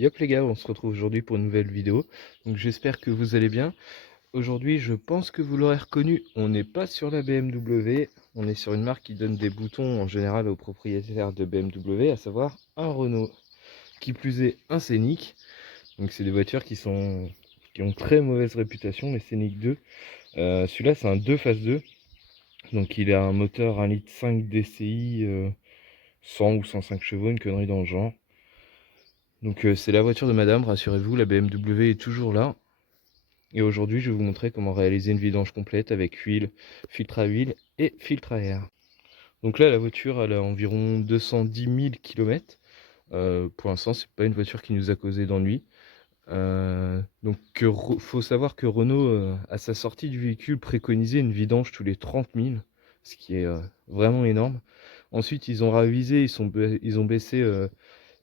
Yop les gars, on se retrouve aujourd'hui pour une nouvelle vidéo. Donc j'espère que vous allez bien. Aujourd'hui, je pense que vous l'aurez reconnu, on n'est pas sur la BMW, on est sur une marque qui donne des boutons en général aux propriétaires de BMW, à savoir un Renault. Qui plus est, un Scénic. Donc c'est des voitures qui ont très mauvaise réputation, les Scénic 2. Celui-là, c'est un 2 phase 2. Donc il a un moteur 1,5 litre DCI, 100 ou 105 chevaux, une connerie dans le genre. Donc c'est la voiture de madame, rassurez-vous, la BMW est toujours là. Et aujourd'hui, je vais vous montrer comment réaliser une vidange complète avec huile, filtre à huile et filtre à air. Donc là, la voiture, elle a environ 210 000 km. Pour l'instant, c'est pas une voiture qui nous a causé d'ennui. Faut savoir que Renault, à sa sortie du véhicule, préconisait une vidange tous les 30 000, ce qui est vraiment énorme. Ensuite, ils ont révisé, ils ont baissé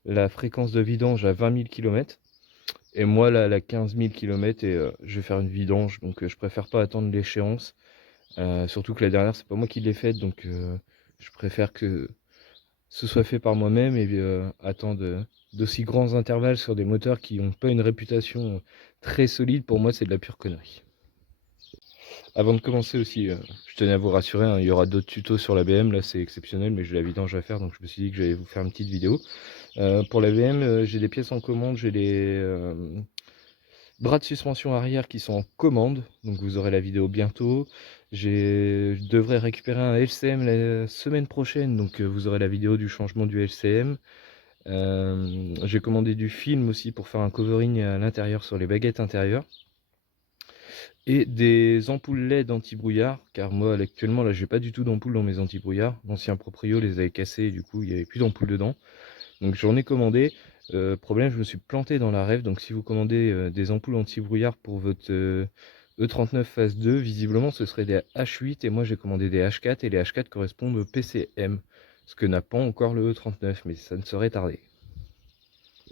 la fréquence de vidange à 20 000 km. Et moi, là, elle a 15 000 km et je vais faire une vidange. Donc, je préfère pas attendre l'échéance. Surtout que la dernière, c'est pas moi qui l'ai faite. Donc, je préfère que ce soit fait par moi-même et attendre d'aussi grands intervalles sur des moteurs qui n'ont pas une réputation très solide. Pour moi, c'est de la pure connerie. Avant de commencer aussi, je tenais à vous rassurer, hein, il y aura d'autres tutos sur la BM, là c'est exceptionnel, mais j'ai la vidange à faire, donc je me suis dit que j'allais vous faire une petite vidéo. Pour la BM, j'ai des pièces en commande, j'ai les bras de suspension arrière qui sont en commande, donc vous aurez la vidéo bientôt. Je devrais récupérer un LCM la semaine prochaine, donc vous aurez la vidéo du changement du LCM. J'ai commandé du film aussi pour faire un covering à l'intérieur sur les baguettes intérieures. Et des ampoules LED anti-brouillard, car moi actuellement là j'ai pas du tout d'ampoules dans mes anti-brouillards. L'ancien proprio les avait cassés et du coup il n'y avait plus d'ampoules dedans. Donc j'en ai commandé. Problème, je me suis planté dans la règle. Donc si vous commandez des ampoules anti-brouillard pour votre E39 phase 2, visiblement ce serait des H8 et moi j'ai commandé des H4 et les H4 correspondent au PCM. Ce que n'a pas encore le E39, mais ça ne serait tardé.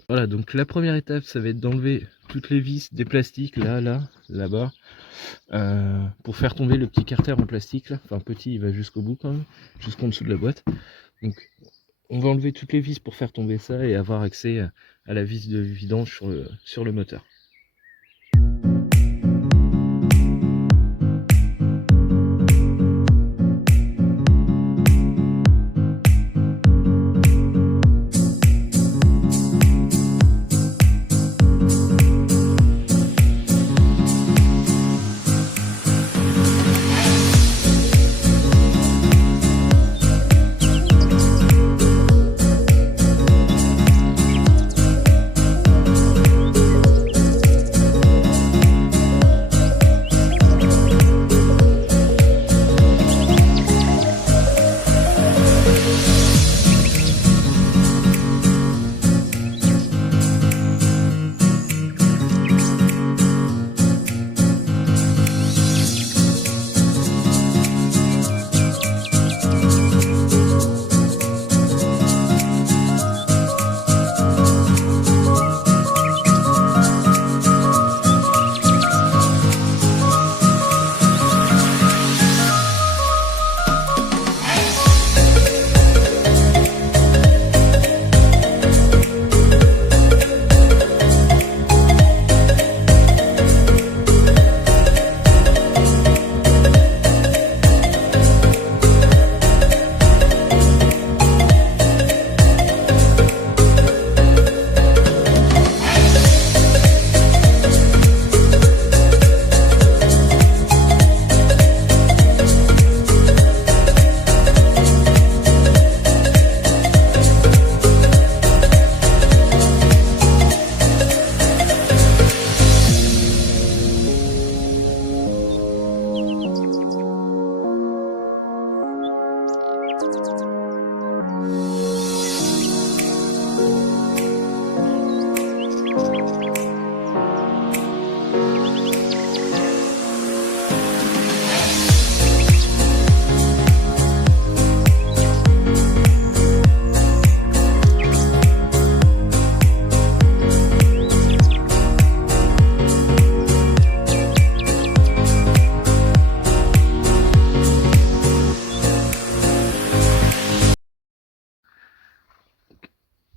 Voilà, donc la première étape, ça va être d'enlever toutes les vis des plastiques, là-bas, pour faire tomber le petit carter en plastique, là. Enfin, petit, il va jusqu'au bout quand même, jusqu'en dessous de la boîte. Donc, on va enlever toutes les vis pour faire tomber ça et avoir accès à la vis de vidange sur le moteur.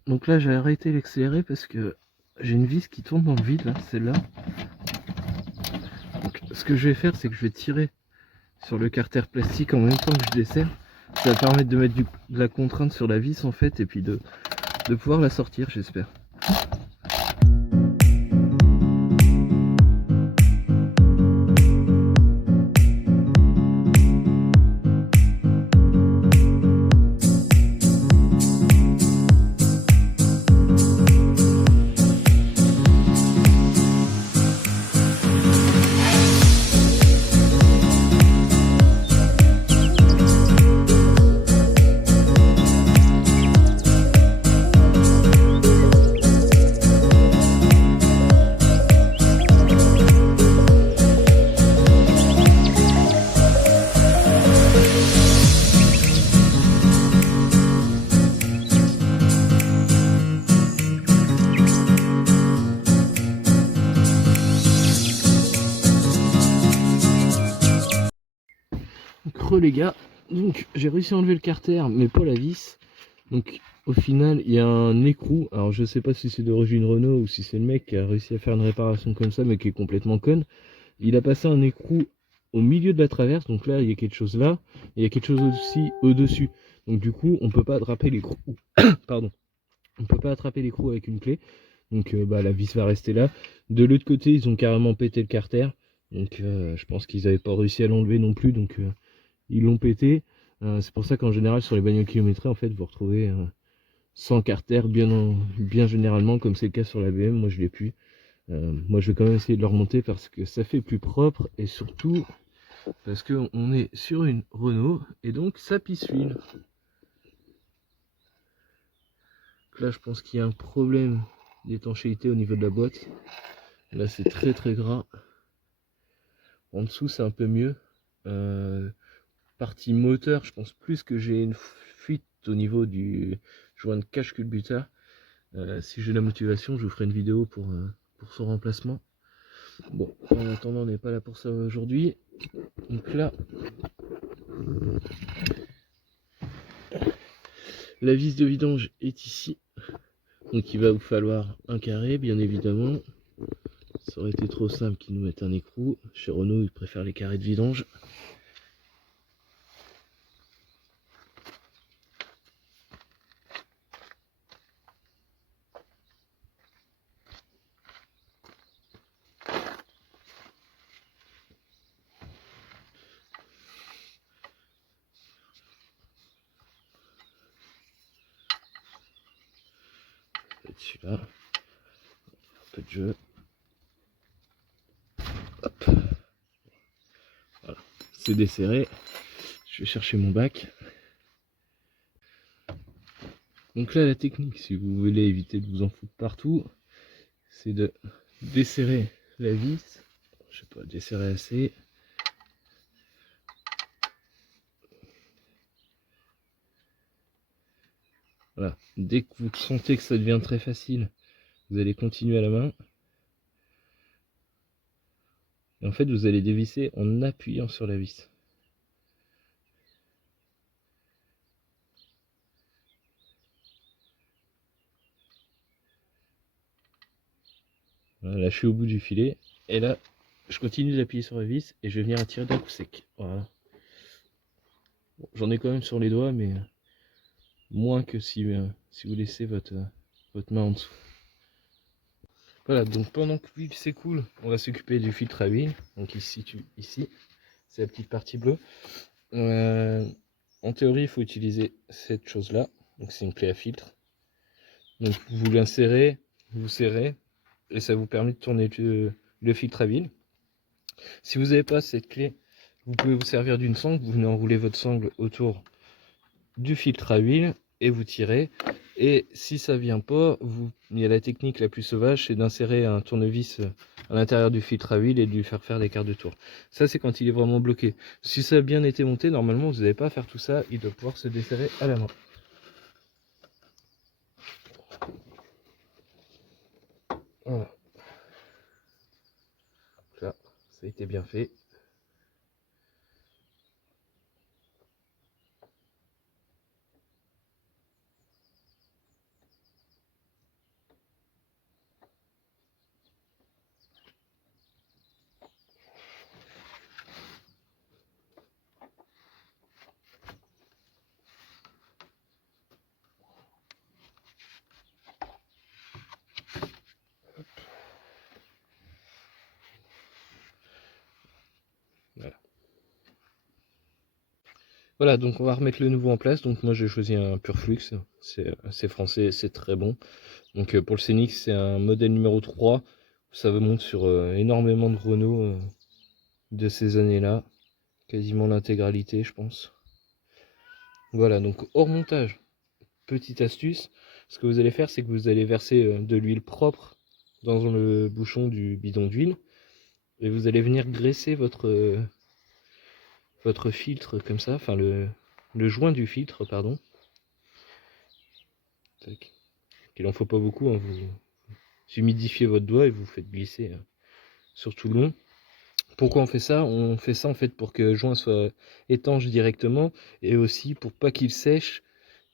Donc là j'ai arrêté l'accéléré parce que j'ai une vis qui tourne dans le vide là, celle-là. Donc ce que je vais faire, c'est que je vais tirer sur le carter plastique en même temps que je desserre. Ça va permettre de mettre de la contrainte sur la vis en fait, et puis de pouvoir la sortir, j'espère. Les gars, donc j'ai réussi à enlever le carter mais pas la vis. Donc au final il y a un écrou, alors je sais pas si c'est d'origine Renault ou si c'est le mec qui a réussi à faire une réparation comme ça mais qui est complètement conne. Il a passé un écrou au milieu de la traverse, donc là il y a quelque chose là, et il y a quelque chose aussi au-dessus. Donc du coup on peut pas attraper l'écrou. Pardon. On peut pas attraper l'écrou avec une clé. Donc la vis va rester là. De l'autre côté ils ont carrément pété le carter. Donc je pense qu'ils avaient pas réussi à l'enlever non plus, donc ils l'ont pété. C'est pour ça qu'en général sur les bagnoles kilométrées en fait vous retrouvez sans carter bien généralement, comme c'est le cas sur la BM. Moi je l'ai plus. Moi je vais quand même essayer de le remonter parce que ça fait plus propre, et surtout parce qu'on est sur une Renault et donc ça pisse l'huile. Là je pense qu'il y a un problème d'étanchéité au niveau de la boîte. Là c'est très très gras. En dessous c'est un peu mieux. Partie moteur, je pense plus que j'ai une fuite au niveau du joint de cache culbuteur. Si j'ai la motivation, je vous ferai une vidéo pour son remplacement. Bon, en attendant, on n'est pas là pour ça aujourd'hui. Donc là, la vis de vidange est ici. Donc il va vous falloir un carré, bien évidemment. Ça aurait été trop simple qu'ils nous mettent un écrou. Chez Renault, ils préfèrent les carrés de vidange. Celui-là, un peu de jeu. Hop. Voilà, c'est desserré. Je vais chercher mon bac. Donc là, la technique, si vous voulez éviter de vous en foutre partout, c'est de desserrer la vis. Je sais pas, desserrer assez. Voilà. Dès que vous sentez que ça devient très facile, vous allez continuer à la main. Et en fait, vous allez dévisser en appuyant sur la vis. Voilà, là, je suis au bout du filet. Et là, je continue d'appuyer sur la vis et je vais venir attirer d'un coup sec. Voilà. Bon, j'en ai quand même sur les doigts, mais moins que si vous laissez votre main en dessous. Voilà, donc pendant que l'huile s'écoule, on va s'occuper du filtre à huile. Donc il se situe ici. C'est la petite partie bleue. En théorie, il faut utiliser cette chose-là. Donc c'est une clé à filtre. Donc vous l'insérez, vous serrez, et ça vous permet de tourner le filtre à huile. Si vous n'avez pas cette clé, vous pouvez vous servir d'une sangle. Vous venez enrouler votre sangle autour du filtre à huile et vous tirez. Et si ça vient pas, il y a la technique la plus sauvage, c'est d'insérer un tournevis à l'intérieur du filtre à huile et de lui faire des quarts de tour. Ça, c'est quand il est vraiment bloqué. Si ça a bien été monté, normalement vous n'avez pas à faire tout ça, il doit pouvoir se desserrer à la main. Voilà. Là, ça a été bien fait. Voilà, donc on va remettre le nouveau en place. Donc moi j'ai choisi un Purflux, c'est français, c'est très bon. Donc pour le Scénic, c'est un modèle numéro 3. Ça monte sur énormément de Renault de ces années-là. Quasiment l'intégralité, je pense. Voilà, donc hors montage, petite astuce. Ce que vous allez faire, c'est que vous allez verser de l'huile propre dans le bouchon du bidon d'huile. Et vous allez venir graisser votre filtre comme ça, enfin le joint du filtre, pardon. Tac. Il en faut pas beaucoup, hein, vous humidifiez votre doigt et vous faites glisser sur tout le long. Pourquoi on fait ça? On fait ça en fait pour que le joint soit étanche directement et aussi pour pas qu'il sèche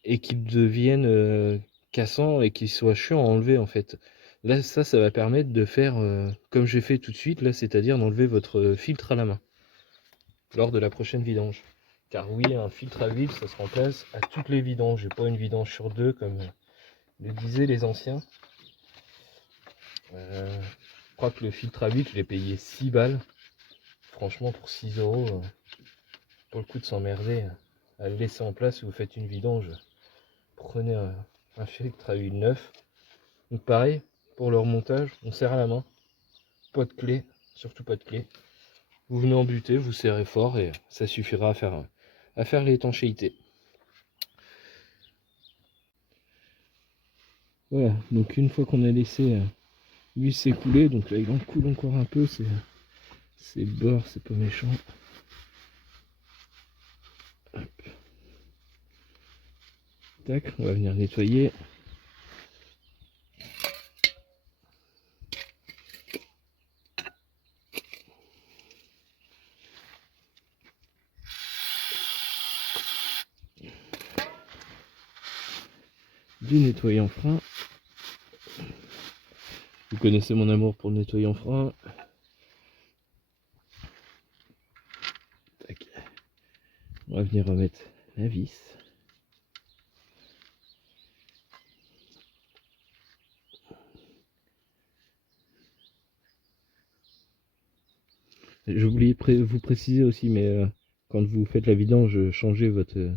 et qu'il devienne cassant et qu'il soit chiant à enlever en fait. Là, ça va permettre de faire comme j'ai fait tout de suite, là, c'est-à-dire d'enlever votre filtre à la main lors de la prochaine vidange. Car oui, un filtre à huile, ça se remplace à toutes les vidanges et pas une vidange sur deux comme le disaient les anciens. Je crois que le filtre à huile, je l'ai payé 6 balles. Franchement, pour 6 euros, pour le coup de s'emmerder à le laisser en place si vous faites une vidange, prenez un filtre à huile neuf. Donc pareil, pour le remontage, on serre à la main, pas de clé, surtout pas de clé. Vous venez en buter, vous serrez fort et ça suffira à faire l'étanchéité. Voilà, donc une fois qu'on a laissé l'huile s'écouler, donc là il en coule encore un peu, c'est le beurre, c'est pas méchant. Hop. Tac, on va venir nettoyer. Du nettoyant frein. Vous connaissez mon amour pour le nettoyant frein. Tac. On va venir remettre la vis. J'ai oublié de vous préciser aussi, mais quand vous faites la vidange, changez votre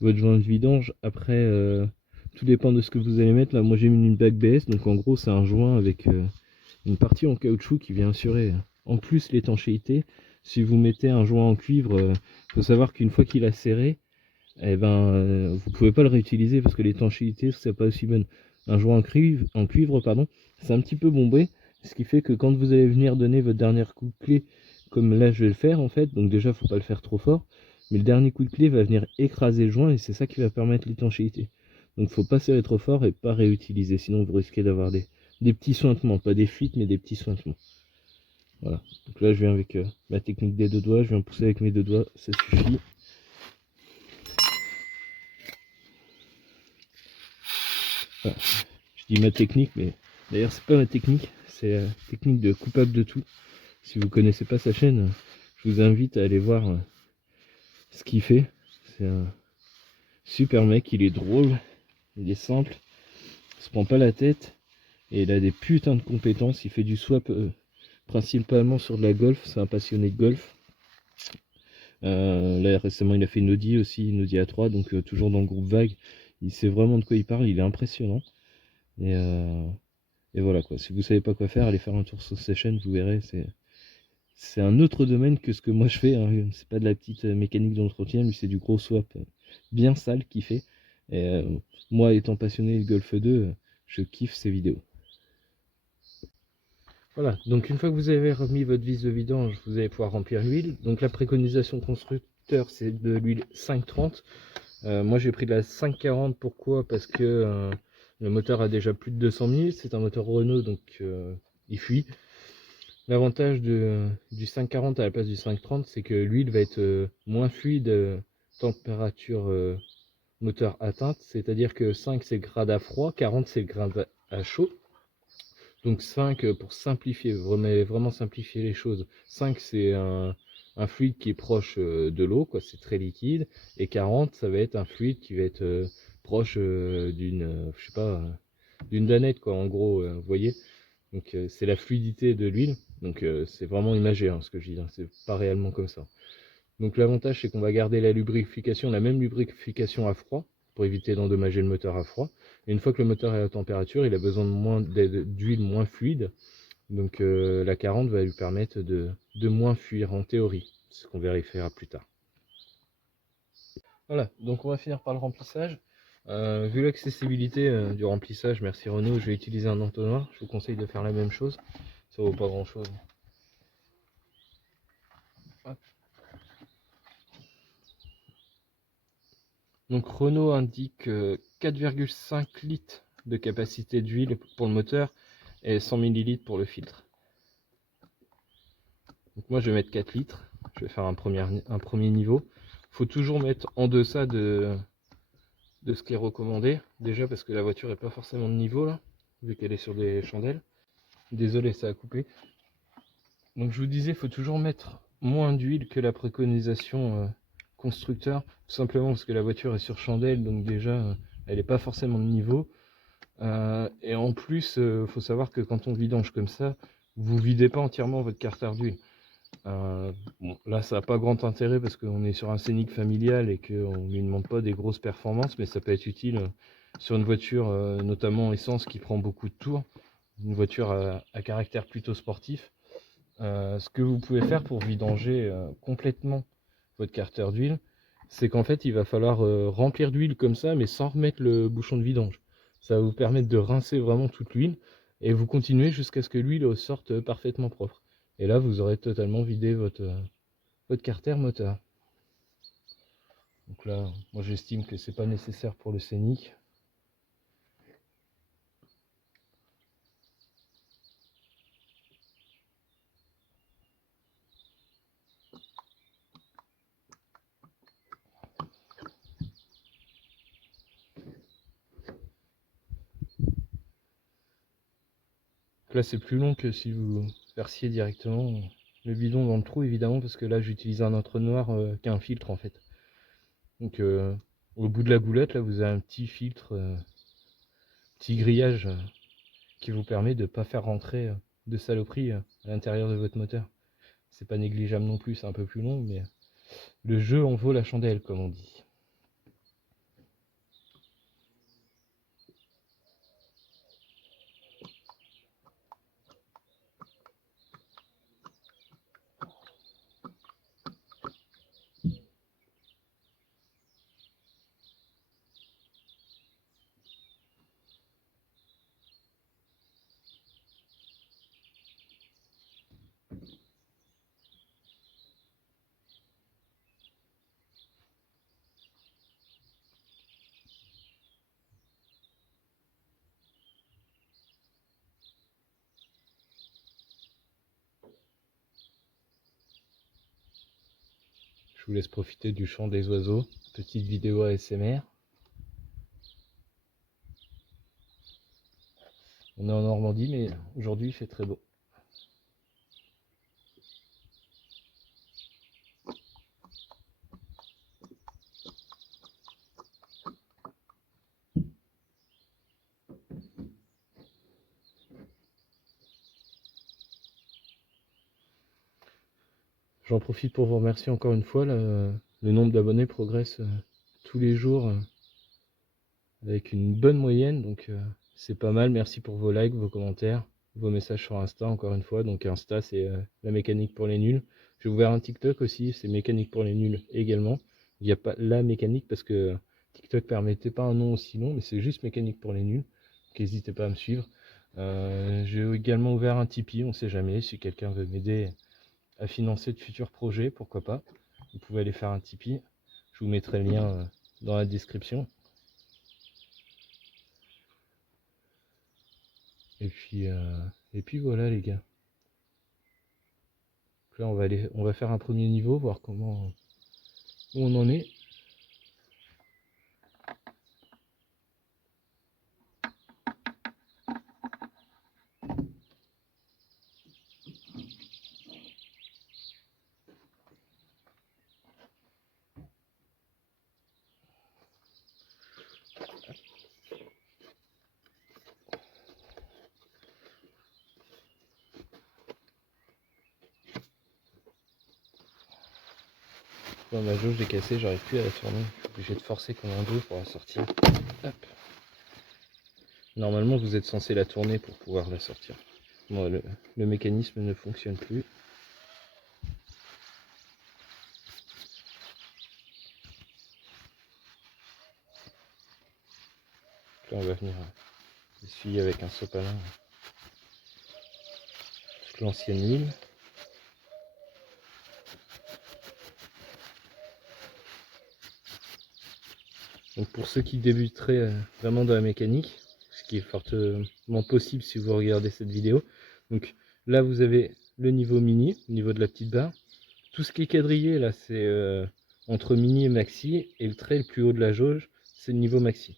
joint de vidange. Après, tout dépend de ce que vous allez mettre. Là, moi j'ai mis une bague BS, donc en gros c'est un joint avec une partie en caoutchouc qui vient assurer en plus l'étanchéité. Si vous mettez un joint en cuivre, faut savoir qu'une fois qu'il a serré, eh ben, vous pouvez pas le réutiliser parce que l'étanchéité c'est pas aussi bonne. Un joint en cuivre pardon, c'est un petit peu bombé, ce qui fait que quand vous allez venir donner votre dernier coup de clé, comme là je vais le faire en fait, donc déjà faut pas le faire trop fort, mais le dernier coup de clé va venir écraser le joint et c'est ça qui va permettre l'étanchéité. Donc faut pas serrer trop fort et pas réutiliser, sinon vous risquez d'avoir des petits sointements, pas des fuites mais des petits sointements. Voilà, donc là je viens avec ma technique des deux doigts, je viens pousser avec mes deux doigts, ça suffit. Voilà. Je dis ma technique, mais d'ailleurs c'est pas ma technique, c'est la technique de Coupable de tout. Si vous connaissez pas sa chaîne, je vous invite à aller voir ce qu'il fait. C'est un super mec, il est drôle, il est simple, il se prend pas la tête et il a des putains de compétences. Il fait du swap principalement sur de la golf, c'est un passionné de golf. Là récemment il a fait une Audi aussi, une Audi A3, donc toujours dans le groupe Vague. Il sait vraiment de quoi il parle, il est impressionnant. Et voilà quoi, si vous savez pas quoi faire, allez faire un tour sur sa chaîne, vous verrez, c'est un autre domaine que ce que moi je fais, hein. C'est pas de la petite mécanique d'entretien, lui c'est du gros swap bien sale qu'il fait. Et moi étant passionné de Golf 2, je kiffe ses vidéos. Voilà, donc une fois que vous avez remis votre vis de vidange, vous allez pouvoir remplir l'huile. Donc la préconisation constructeur c'est de l'huile 530. Moi j'ai pris de la 540, pourquoi? Parce que le moteur a déjà plus de 200 000, c'est un moteur Renault donc il fuit. L'avantage du 540 à la place du 530, c'est que l'huile va être moins fluide, température moteur atteinte, c'est-à-dire que 5 c'est le grade à froid, 40 c'est le grade à chaud. Donc 5 pour simplifier, vraiment simplifier les choses, 5 c'est un fluide qui est proche de l'eau, quoi, c'est très liquide, et 40 ça va être un fluide qui va être proche d'une, je sais pas, d'une danette, quoi, en gros, vous voyez. Donc c'est la fluidité de l'huile, donc c'est vraiment imagé hein, ce que je dis, hein, c'est pas réellement comme ça. Donc l'avantage, c'est qu'on va garder la même lubrification à froid, pour éviter d'endommager le moteur à froid. Et une fois que le moteur est à température, il a besoin d'huile moins fluide. Donc la 40 va lui permettre de moins fuir en théorie, ce qu'on vérifiera plus tard. Voilà, donc on va finir par le remplissage. Vu l'accessibilité du remplissage, merci Renault, je vais utiliser un entonnoir. Je vous conseille de faire la même chose, ça vaut pas grand chose. Hop. Donc Renault indique 4,5 litres de capacité d'huile pour le moteur et 100 ml pour le filtre. Donc moi je vais mettre 4 litres, je vais faire un premier niveau. Il faut toujours mettre en deçà de ce qui est recommandé, déjà parce que la voiture n'est pas forcément de niveau là, vu qu'elle est sur des chandelles. Désolé, ça a coupé. Donc je vous disais, il faut toujours mettre moins d'huile que la préconisation constructeur, tout simplement parce que la voiture est sur chandelle, donc déjà elle n'est pas forcément de niveau. Et en plus, faut savoir que quand on vidange comme ça, vous videz pas entièrement votre carter d'huile. Bon, là ça n'a pas grand intérêt parce qu'on est sur un Scénic familial et qu'on ne lui demande pas des grosses performances, mais ça peut être utile sur une voiture notamment essence qui prend beaucoup de tours, une voiture à caractère plutôt sportif. Ce que vous pouvez faire pour vidanger complètement votre carter d'huile, c'est qu'en fait il va falloir remplir d'huile comme ça, mais sans remettre le bouchon de vidange. Ça va vous permettre de rincer vraiment toute l'huile et vous continuez jusqu'à ce que l'huile sorte parfaitement propre. Et là vous aurez totalement vidé votre carter moteur. Donc là, moi j'estime que c'est pas nécessaire pour le Scénic. Là c'est plus long que si vous versiez directement le bidon dans le trou, évidemment, parce que là j'utilise un entonnoir qui a un filtre en fait. Donc au bout de la goulette, là vous avez un petit filtre, petit grillage qui vous permet de ne pas faire rentrer de saloperies à l'intérieur de votre moteur. C'est pas négligeable non plus, c'est un peu plus long, mais le jeu en vaut la chandelle, comme on dit. Je vous laisse profiter du chant des oiseaux. Petite vidéo ASMR. On est en Normandie, mais aujourd'hui il fait très beau. J'en profite pour vous remercier encore une fois. Le nombre d'abonnés progresse tous les jours avec une bonne moyenne, donc c'est pas mal. Merci pour vos likes, vos commentaires, vos messages sur Insta encore une fois. Donc Insta c'est la mécanique pour les nuls. J'ai ouvert un TikTok aussi, c'est mécanique pour les nuls également. Il n'y a pas la mécanique parce que TikTok permettait pas un nom aussi long, mais c'est juste mécanique pour les nuls. Donc n'hésitez pas à me suivre. J'ai également ouvert un Tipeee, on sait jamais, si quelqu'un veut m'aider à financer de futurs projets, pourquoi pas. Vous pouvez aller faire un Tipeee. Je vous mettrai le lien dans la description. Et puis voilà les gars. Là on va faire un premier niveau, voir comment où on en est. quand ma jauge est cassée, j'arrive plus à la tourner. Je suis obligé de forcer comme un dos pour la sortir. Hop. Normalement, vous êtes censé la tourner pour pouvoir la sortir. Bon, le mécanisme ne fonctionne plus. Là, on va venir essuyer avec un sopalin toute l'ancienne huile. Donc pour ceux qui débuteraient vraiment dans la mécanique, ce qui est fortement possible si vous regardez cette vidéo, donc là vous avez le niveau mini, au niveau de la petite barre. Tout ce qui est quadrillé là, c'est entre mini et maxi, et le trait le plus haut de la jauge, c'est le niveau maxi.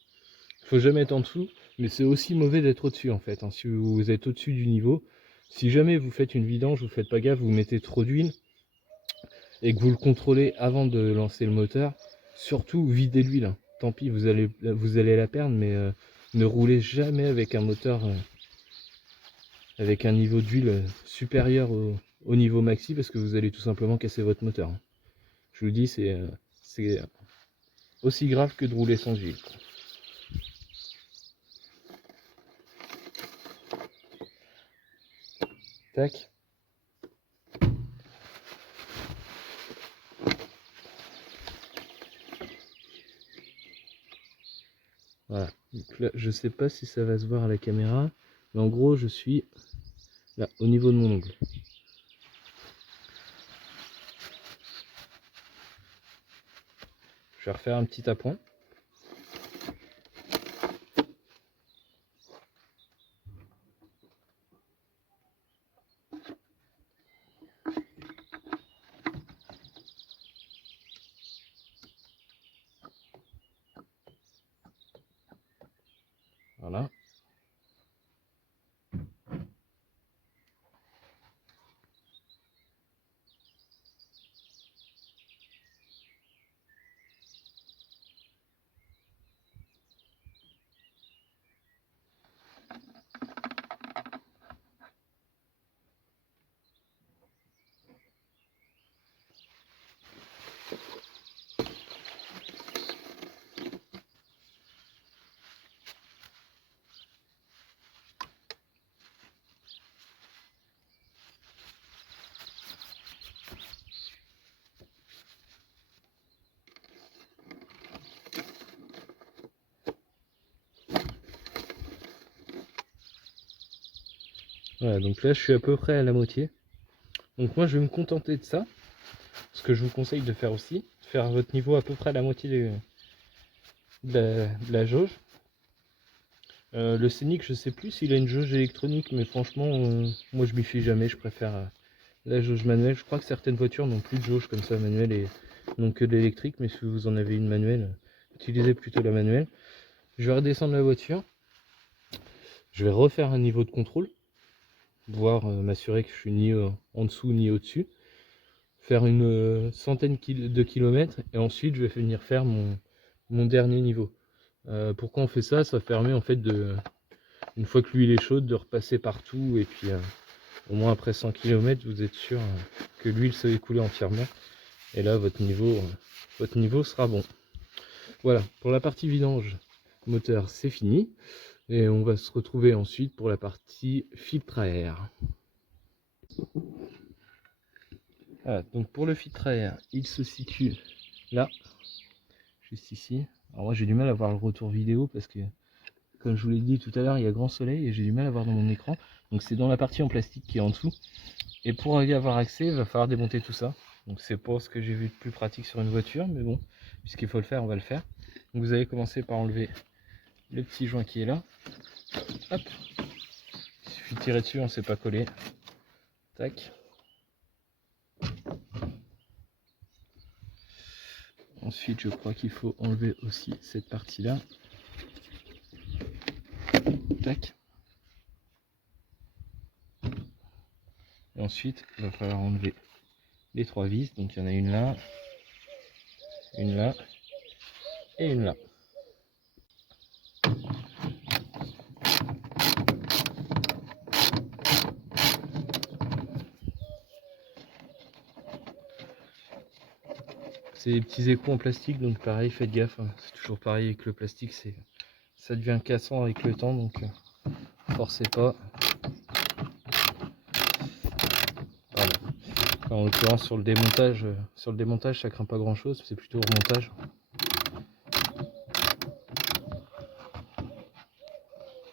Il faut jamais être en dessous, mais c'est aussi mauvais d'être au-dessus en fait. Hein. Si vous êtes au-dessus du niveau, si jamais vous faites une vidange, vous faites pas gaffe, vous mettez trop d'huile et que vous le contrôlez avant de lancer le moteur, surtout videz l'huile. Hein. Tant pis, vous allez la perdre, mais ne roulez jamais avec un moteur avec un niveau d'huile supérieur au niveau maxi, parce que vous allez tout simplement casser votre moteur. Hein. Je vous dis, c'est aussi grave que de rouler sans huile. Tac. Voilà. Donc là, je sais pas si ça va se voir à la caméra, mais en gros, je suis là, au niveau de mon ongle. Je vais refaire un petit appoint. Voilà. Voilà, donc là je suis à peu près à la moitié. Donc moi je vais me contenter de ça. Ce que je vous conseille de faire aussi, faire votre niveau à peu près à la moitié de la jauge. Le Scénic, je sais plus s'il a une jauge électronique, mais franchement, moi je m'y fie jamais, je préfère la jauge manuelle. Je crois que certaines voitures n'ont plus de jauge comme ça manuelle et n'ont que de l'électrique, mais si vous en avez une manuelle, utilisez plutôt la manuelle. Je vais redescendre la voiture, je vais refaire un niveau de contrôle, voir m'assurer que je suis ni en dessous ni au-dessus, faire une centaine de kilomètres et ensuite je vais venir faire mon dernier niveau. Pourquoi on fait ça? Ça permet en fait de, une fois que l'huile est chaude, de repasser partout et puis au moins après 100 km vous êtes sûr que l'huile s'est écoulée entièrement et là votre niveau sera bon. Voilà, pour la partie vidange moteur c'est fini et on va se retrouver ensuite pour la partie filtre à air. Voilà, donc pour le filtre à air, il se situe là, juste ici. Alors moi j'ai du mal à voir le retour vidéo parce que comme je vous l'ai dit tout à l'heure, il y a grand soleil et j'ai du mal à voir dans mon écran. Donc c'est dans la partie en plastique qui est en dessous. Et pour y avoir accès, il va falloir démonter tout ça. Donc c'est pas ce que j'ai vu de plus pratique sur une voiture, mais bon, puisqu'il faut le faire, on va le faire. Donc vous allez commencer par enlever le petit joint qui est là. Hop. Il suffit de tirer dessus, on ne s'est pas collé. Tac. Ensuite, je crois qu'il faut enlever aussi cette partie-là. Tac. Et ensuite, il va falloir enlever les trois vis. Donc il y en a une là et une là. c'est des petits écrous en plastique, donc pareil, faites gaffe, hein. C'est toujours pareil avec le plastique, ça devient cassant avec le temps, donc forcez pas. Voilà. En l'occurrence sur le démontage, ça craint pas grand chose, c'est plutôt au remontage.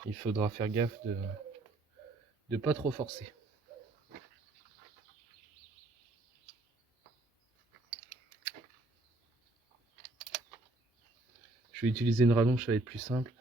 Il faudra faire gaffe de pas trop forcer. Je vais utiliser une rallonge, ça va être plus simple.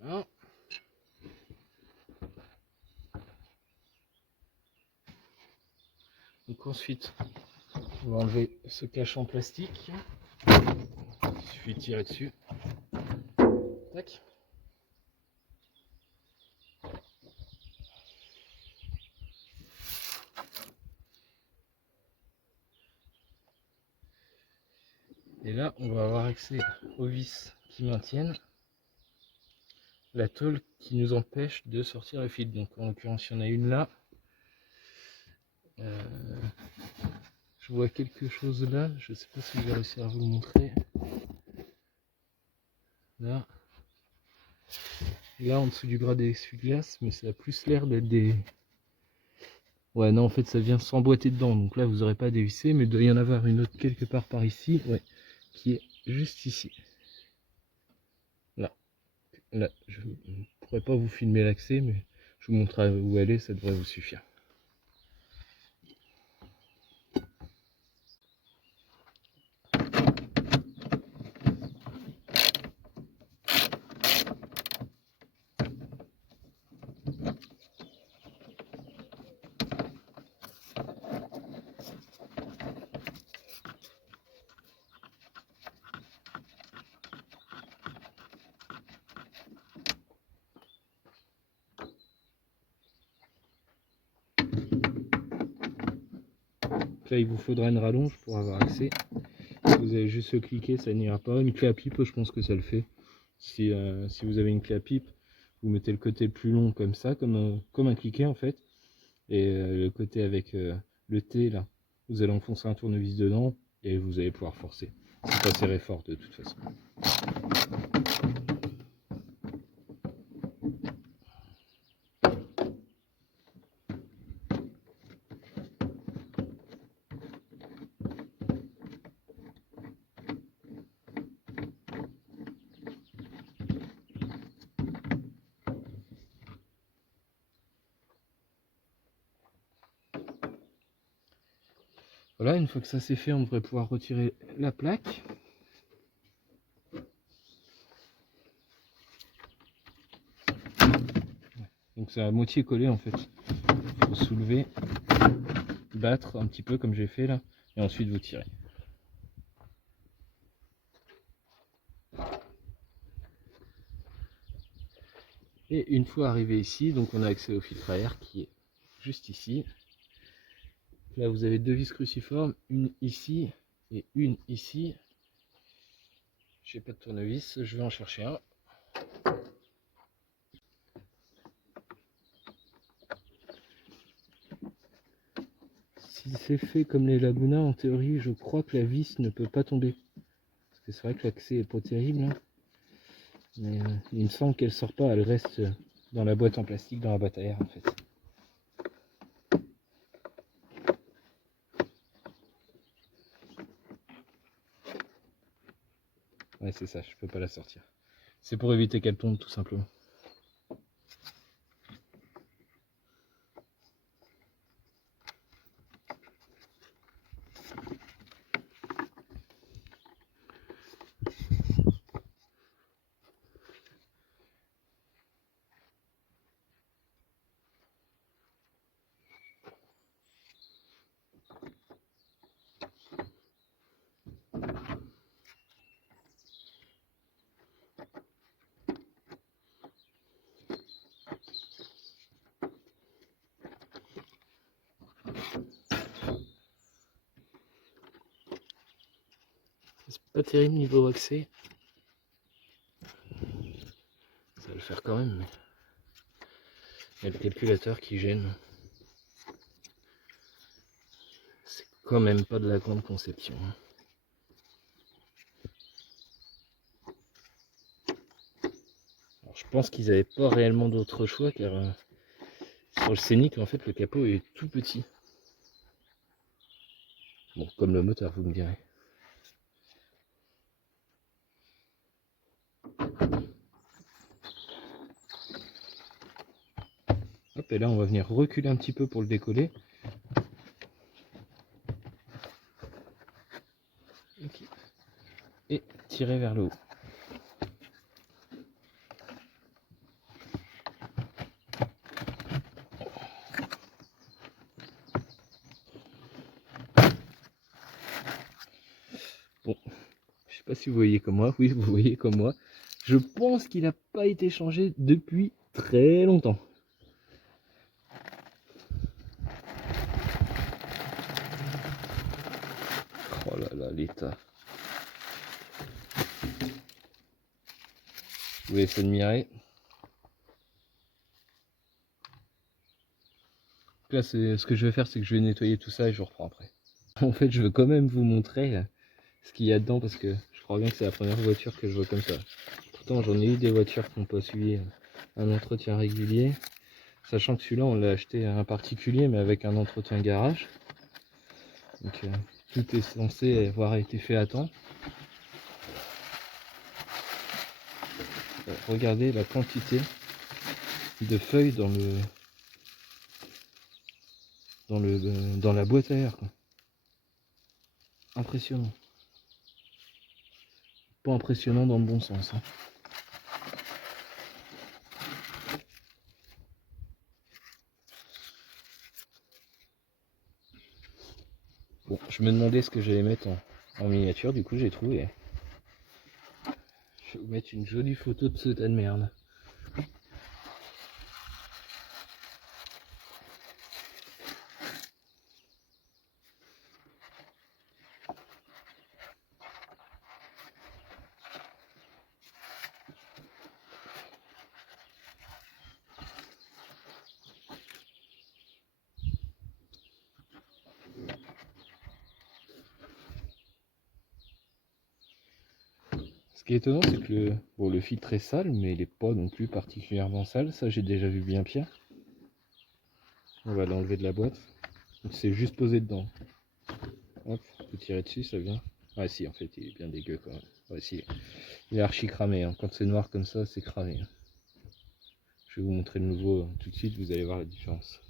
Voilà. Donc ensuite, on va enlever ce cache en plastique. Il suffit de tirer dessus. Tac. Et là, on va avoir accès aux vis qui maintiennent la tôle qui nous empêche de sortir le fil. Donc en l'occurrence, il y en a une là. Je vois quelque chose là, je ne sais pas si je vais réussir à vous le montrer. Là. Là en dessous du gras des essuie-glaces, mais ça a plus l'air d'être des... Ouais non, en fait ça vient s'emboîter dedans, donc là vous n'aurez pas à dévisser, mais il doit y en avoir une autre quelque part par ici, ouais, qui est juste ici. Là, je ne pourrais pas vous filmer l'accès, mais je vous montrerai où elle est, ça devrait vous suffire. Là il vous faudra une rallonge pour avoir accès. Si vous avez juste cliquer, ça n'ira pas. Une clé à pipe, je pense que ça le fait. Si vous avez une clé à pipe, vous mettez le côté le plus long comme ça, comme un cliquet en fait. Et le côté avec le T là, vous allez enfoncer un tournevis dedans et vous allez pouvoir forcer. C'est pas serré fort de toute façon. Voilà, une fois que ça c'est fait, on devrait pouvoir retirer la plaque. Donc c'est à moitié collé en fait. Il faut soulever, battre un petit peu comme j'ai fait là, et ensuite vous tirez. Et une fois arrivé ici, donc on a accès au filtre à air qui est juste ici. Là vous avez deux vis cruciformes, une ici et une ici. J'ai pas de tournevis, je vais en chercher un. Si c'est fait comme les Laguna, en théorie, je crois que la vis ne peut pas tomber. Parce que c'est vrai que l'accès est pas terrible. Hein. Mais il me semble qu'elle sort pas, elle reste dans la boîte en plastique, dans la boîte à air en fait. Ouais, c'est ça, je peux pas la sortir. C'est pour éviter qu'elle tombe tout simplement. pas terrible niveau accès. Ça va le faire quand même, mais il y a le calculateur qui gêne. C'est quand même pas de la grande conception. Alors, je pense qu'ils n'avaient pas réellement d'autre choix car sur le Scénic en fait le capot est tout petit. Bon, comme le moteur, vous me direz. Hop, et là on va venir reculer un petit peu pour le décoller. Okay. Et tirer vers le haut. Bon, je sais pas si vous voyez comme moi. Oui, vous voyez comme moi. Je pense qu'il n'a pas été changé depuis très longtemps. Oh là là, l'état. Vous laissez admirer. Là, ce que je vais faire, c'est que je vais nettoyer tout ça et je reprends après. En fait, je veux quand même vous montrer ce qu'il y a dedans parce que je crois bien que c'est la première voiture que je vois comme ça. Pourtant, j'en ai eu des voitures qui n'ont pas suivi un entretien régulier. Sachant que celui-là, on l'a acheté à un particulier, mais avec un entretien garage. Donc, tout est censé avoir été fait à temps. Regardez la quantité de feuilles dans la boîte à air, quoi. Impressionnant. Pas impressionnant dans le bon sens, hein. Bon, je me demandais ce que j'allais mettre en miniature, du coup j'ai trouvé. Je vais vous mettre une jolie photo de ce tas de merde. Ce qui est étonnant, c'est que le filtre est sale, mais il n'est pas non plus particulièrement sale. Ça, j'ai déjà vu bien pire. On va l'enlever de la boîte. C'est juste posé dedans. Hop, on peut tirer dessus, ça vient. Ah si, en fait, il est bien dégueu quand même. Ouais, si, il est archi cramé, hein. Quand c'est noir comme ça, c'est cramé, hein. Je vais vous montrer le nouveau tout de suite, vous allez voir la différence.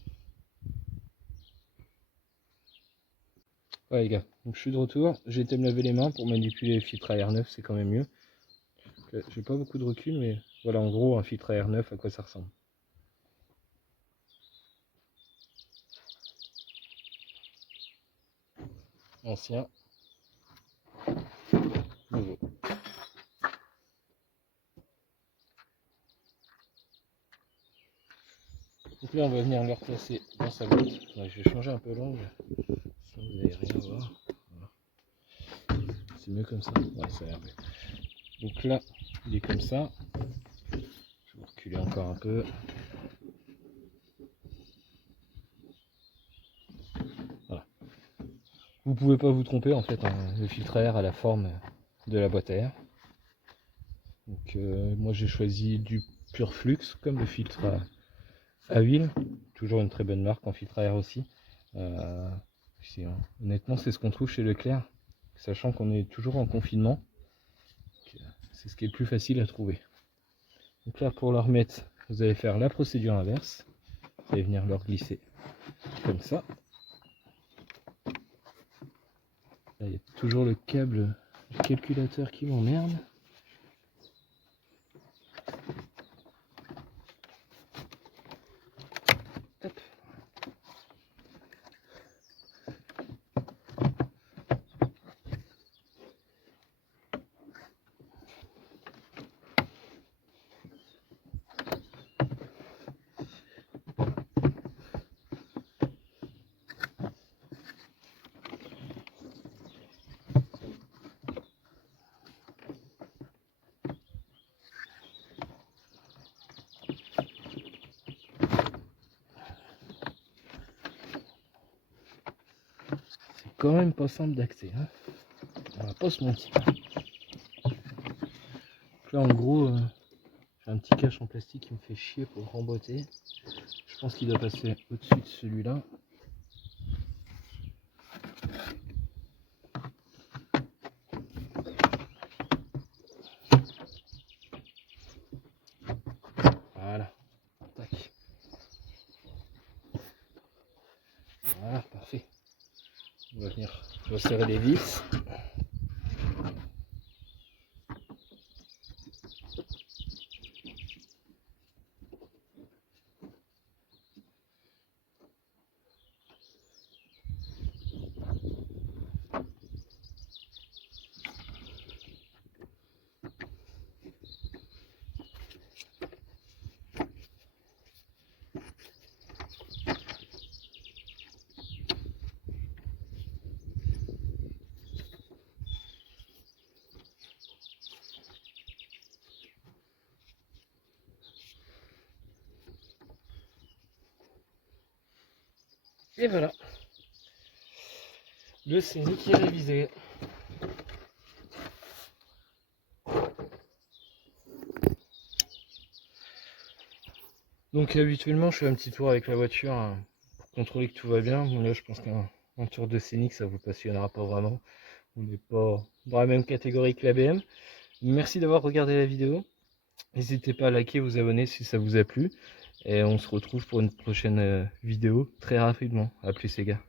Ouais les gars, donc je suis de retour. J'ai été me laver les mains pour manipuler le filtre à air neuf, c'est quand même mieux. J'ai pas beaucoup de recul, mais voilà en gros un filtre à air neuf, à quoi ça ressemble. Ancien, nouveau. Donc là on va venir le replacer dans sa boîte. Ouais, je vais changer un peu l'angle, sinon vous n'allez rien voir. Voilà. C'est mieux comme ça. Ouais, ça a l'air mieux. Donc là, il est comme ça. Je vais reculer encore un peu. Voilà. Vous pouvez pas vous tromper en fait, hein. Le filtre à air a la forme de la boîte à air. Donc moi j'ai choisi du Pur Flux comme le filtre à huile. Toujours une très bonne marque en filtre à air aussi. Honnêtement c'est ce qu'on trouve chez Leclerc. Sachant qu'on est toujours en confinement. C'est ce qui est le plus facile à trouver. Donc là pour le remettre, vous allez faire la procédure inverse. Vous allez venir le glisser comme ça. Là, il y a toujours le câble du calculateur qui m'emmerde. Hop. quand même pas simple d'accès, hein. On va pas se mentir. Donc là en gros, j'ai un petit cache en plastique qui me fait chier pour remboîter. Je pense qu'il doit passer au-dessus de celui-là. Voilà. Tac. Voilà, parfait. On va venir resserrer les vis. Et voilà. Le scénic est révisé. Donc habituellement je fais un petit tour avec la voiture pour contrôler que tout va bien. Bon, là je pense qu'un tour de scénic ça vous passionnera pas vraiment. On n'est pas dans la même catégorie que la BM. Merci d'avoir regardé la vidéo. N'hésitez pas à liker, vous abonner si ça vous a plu. Et on se retrouve pour une prochaine vidéo très rapidement. A plus les gars.